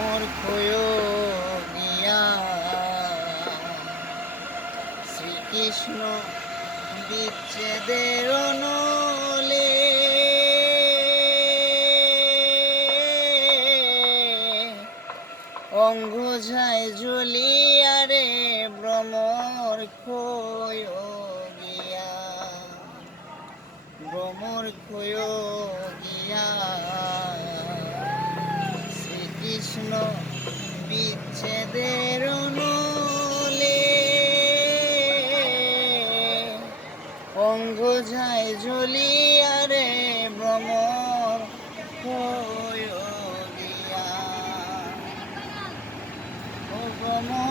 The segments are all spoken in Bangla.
মোর খয় গিয়া শ্রীকৃষ্ণ বিচ্ছেদের নলে অঙ্গ যায় জ্বলিয়ারে ভ্রমর খয় গিয়া ভ্রমর গিয়া শ্রীকৃষ্ণ বিচ্ছেদের নলে অঙ্গ যায় ও ভ্রমরে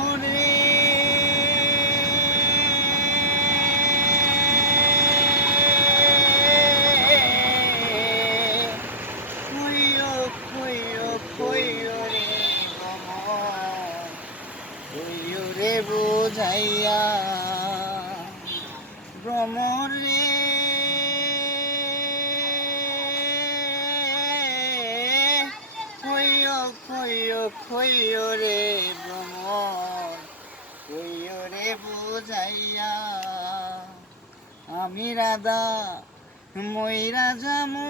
খুইও খুইও রে ভ্রমর খুইও রে বুঝাইয়া ভ্রমর রে খুইও খুইও খুইও রে ভ্রমর খুইও রে বুঝাইয়া। আমি রাধা ময়রা যামু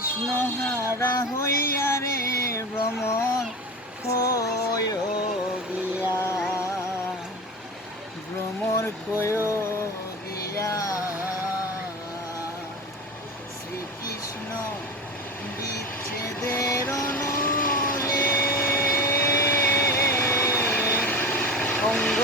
কৃষ্ণ হারা হইয়া রে ভ্রমণ গিয়া। ভ্রমর গিয়া। শ্রীকৃষ্ণ বিচ্ছেদের অঙ্গ